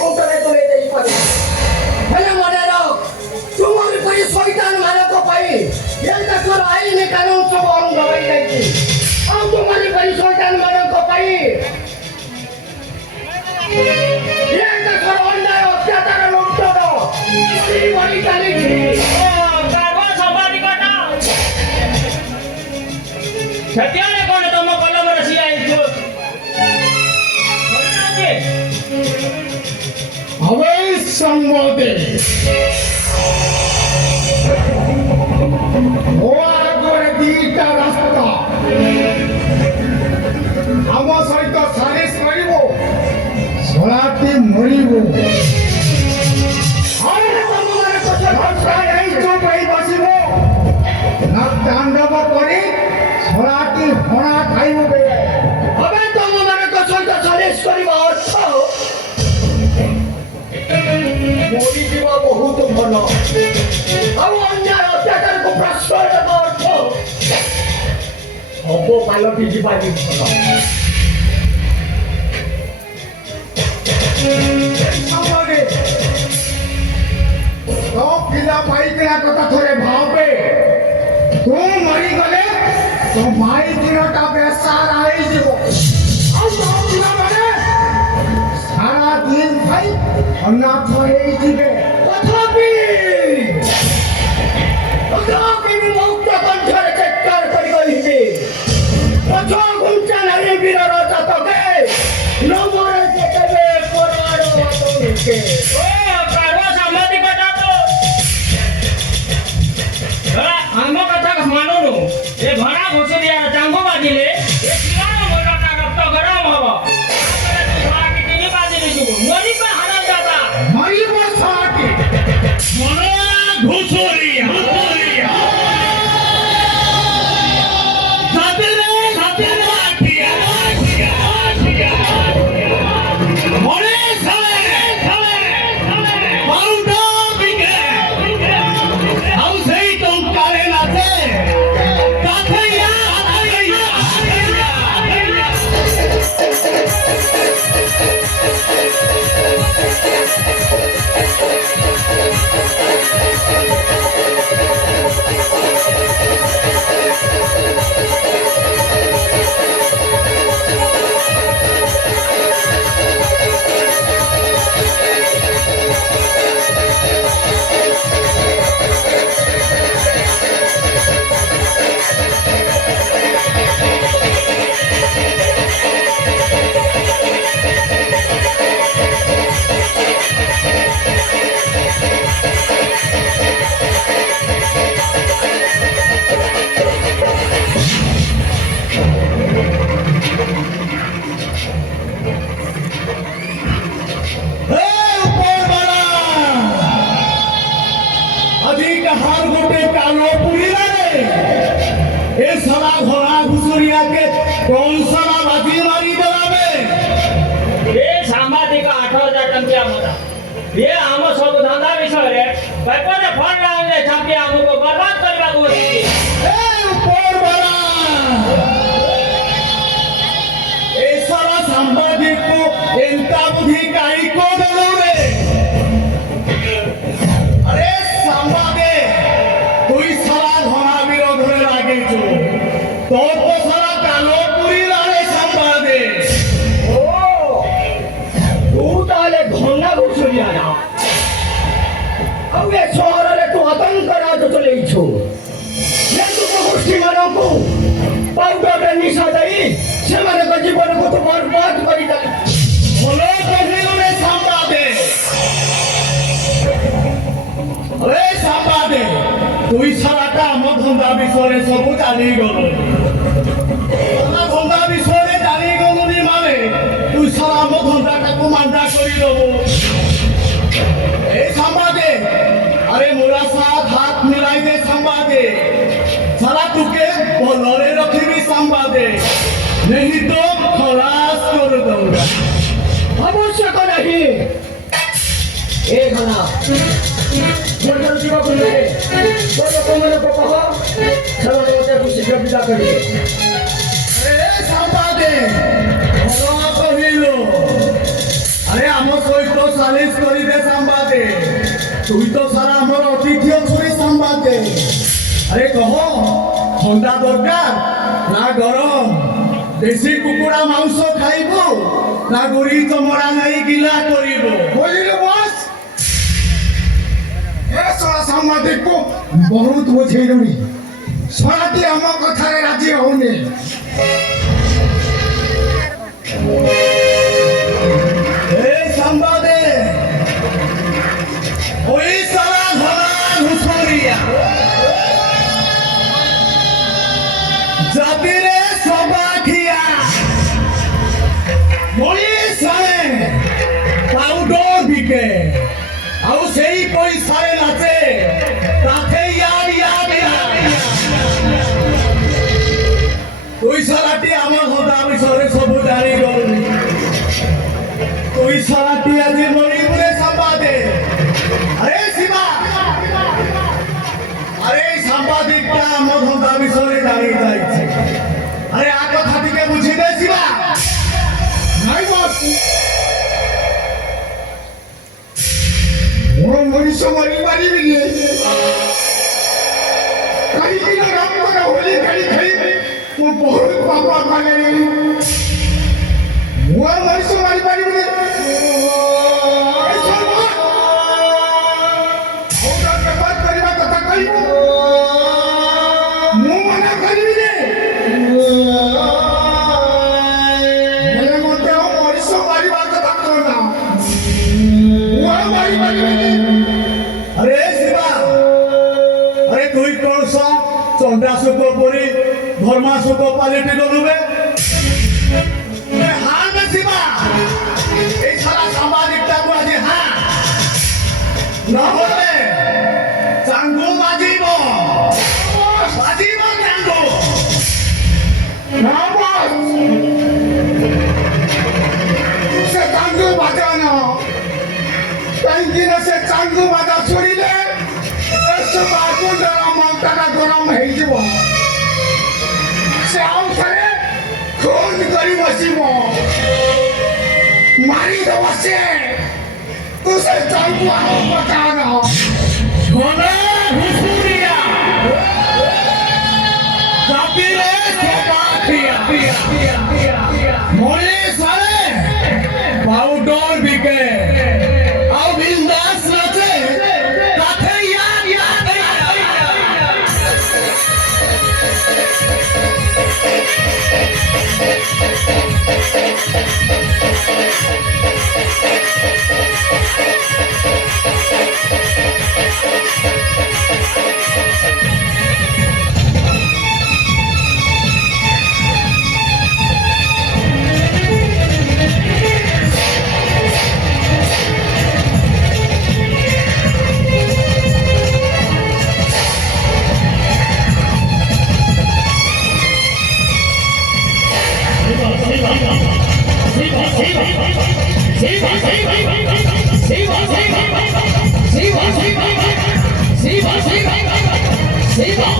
कुंटले तुले देई पड़े हेले मने रहो तुम्हारी कोई शैतान मारे को पाई ये तक आईन कानून सब अंग गवाई जाई अब तुम्हारी कोई शैतान मारे को पाई ये तक अन्याय अत्याचार लुटतो बड़ी बड़ी चाली गावा सभारी कटा सत्याने कोण तम कलम रसी आइछो હવે સંવાદે ମୋ ଆଗରେ ଦିଟା ରାସ୍ତା ଆମ ସହିତ ସାଲିସ କରିବ ଶଳାଟି ମରିବ ନା ତାଣ୍ଡବ କରି ଶଳାଟି ହଣା ଖାଇବ હવે ତମମାନଙ୍କ ସହିତ ସାଲିସ କରିବା ଅର୍ଥ ମରିଯିବା ବହୁତ ଭଲ ଆଉ ଅନ୍ୟାୟ ଅତ୍ୟାଚାରକୁ ପ୍ରଶ୍ରୟ ଦେବା ଅର୍ଥ ହବ ପାଲଟି ଯିବା ବି ଭଲ ସମୟରେ ତୋ ପିଲା ପାଇଥିଲା କଥା ଥରେ ଭାବେ ତୁ ମରିଗଲେ ତୋ ମାଇ ଦିନଟା ବେସାରା ହେଇଯିବ ଆଉ ତୋ ପିଲାମାନେ ସାରା ଦିନ ଖାଇ ଅନାଥ ହେଇଯିବେ ତଥାପି ମୁଁ ମୁକ୍ତ କଣ୍ଠରେ ଚିତ୍କାର କରି କହିଛି ପଛ ଘୁଞ୍ଚା ନାରୀ ବୀରର ଜାତକେ ନମରେ କେତେବେ ପରାଣ ତୁମକେ ओ गावा समाधि कटा तो हम कथा मानुनु ए घणा घुसुरिया चांगो बाजिले ए किराण मोटा रक्त गरम हबो आतरे तू भागी तिनी बाजिले जुगु मरी पे हराम दादा ମରିବ ଶଳାଟି मरे घुसुरिया सातेरे आठिया मरे साले मारुंडा बिके हम सही तो काले नाचे काथैया अधिक हार गोटे कालो पुरीला रे ए साला घोड़ा घुसुरिया के कौन साला बाजी मारी देलाबे ए सामाजिक 8000 टंकिया मता ये हम सब धंधा विषय रे पैपरे फोन लागे छापी हमको बर्बाद करबा गोसी ए ऊपर वाला ए साला संवादिक को एंता बुद्धि काई को देलो रे अरे संवादे তুই সারা ঘোড়া বিরোধে লাগিয়েছ তোর তো সারা কালো পুরি লারে সংবাদে ଓ ତୁ ତାହେଲେ ଘନା ଘୁଷୁରିଆ ନା ଆଉ ଏ ସହରରେ ତୁ ଆତଙ୍କ ରାଜ ଚଲେଇଛୁ ଯୁବ ଗୋଷ୍ଠୀମାନଙ୍କୁ ପାଉଡରରେ ନିଶା ଦେଇ ସେମାନଙ୍କ ଜୀବନକୁ ତୁ ବର୍ବାଦ କରିଦେଲୁ ଭଲ କହିଲୁ ରେ ସଂବାଦେ আরে সাপাদে তুই সারাটা আমার ধন্দা বিষয়ে সবু জানি গলু আমার ধন্দা বিষয়ে জানি গলুনি মানে তুই সারা আমার ধন্দাটাকে মান্ডা করি দেবো এই সংবাদে আরে মোরা সাথ হাত মিলাই দে সংবাদে সারা তুকে ভলরে রখিবি সংবাদে नहीं तो खलास कर दूंगा आवश्यक नहीं ए घना जल्दी जीवा बोले बोलो कोमल को कहो चलो मते खुशी से विदा करिए अरे संपादे भलो कहिलो अरे हम তুই তো সালিশ করিবে সাম্বাদে তুই তো সারা আমার অতিথি অছুরি সাম্বাদে আরে কহ ঠান্ডা দরকার না গরম দেশি কুকুড়া মাংস খাইব না গরি চমড়া নাই গিলা করিব বুঝিলে বস এ সরা সাংবাদিকକୁ ବହୁତ ବୁଝେଇଲୁଣି ସରାଟି ଆମ କଥାରେ ରାଜି ହଉନି ए संबादे ओई साला घरा घुसरिया जातिरे सबाखिया ओई साले पाउडर बिके आउ सेई कोई सारे नाचे ताथे यार यार यार তুই সারাটি আমার কথা আমি সরে সবু জানি গলি তুই সারাটি আজি মরিপুরে সাম্বাদে আরে শিবা আরে এই সাংবাদিকটা আমার কথা বিষয়ে জানি যাইছে আরে আ কথা থেকে বুঝি দে শিবা ନାଇଁ ବସ ମୋ ମଣିଷ ମରିପାରିବିନି କାହିଁକି ନା ରକ୍ତର ହୋଲି ଖେଳି ଖେଳି ମୁଁ ବହୁତ ପାପ କଲେଣି ମୁଁ ଆଉ ମଣିଷ ମାରିପାରିବିନି ବ୍ୟବହାର କରିବା କଥା କହିବୁ ମୁଁ ମନା କରିବିନି ହେଲେ ମୋତେ ଆଉ ମଣିଷ ମାରିବା କଥା କହନା ମୁଁ ଆଉ ମାରିପାରିବିନି আরে শিবা আরে তুই কোন সা চন্দ্রা সুখ পরি ধর্মা সুখ পালিটি গলুবে হ্যাঁ বে শিবা এই সারা সাংবাদিকটা কো আজি হ্যাঁ না হলে চাঙ্গু বাজিব চাঙ্গু না বস ସେ ଚାଙ୍ଗୁ ବାଜାନ କାହିଁକି ନା ସେ ଚାଙ୍ଗୁ ବାଜା ଶୁଣିଲେ ଏସବୁ ଆଗୁଣ୍ଡର ମନ୍ତାଟା ଗରମ ହେଇଯିବ ସେ ଆଉ ଥରେ ଖୋନ କରି ବସିବ ମାରିଦବ ସେ ତୁ ସେ ଚାଙ୍ଗୁ ଆଉ ପଚାନ ঘনে ঘুসুরিয়া জাতিরে সবাখিয়া মরে সারে পাউডর বিকে আও বিন্দাস নাচে তাতে ইয়ার ইয়ার Siva,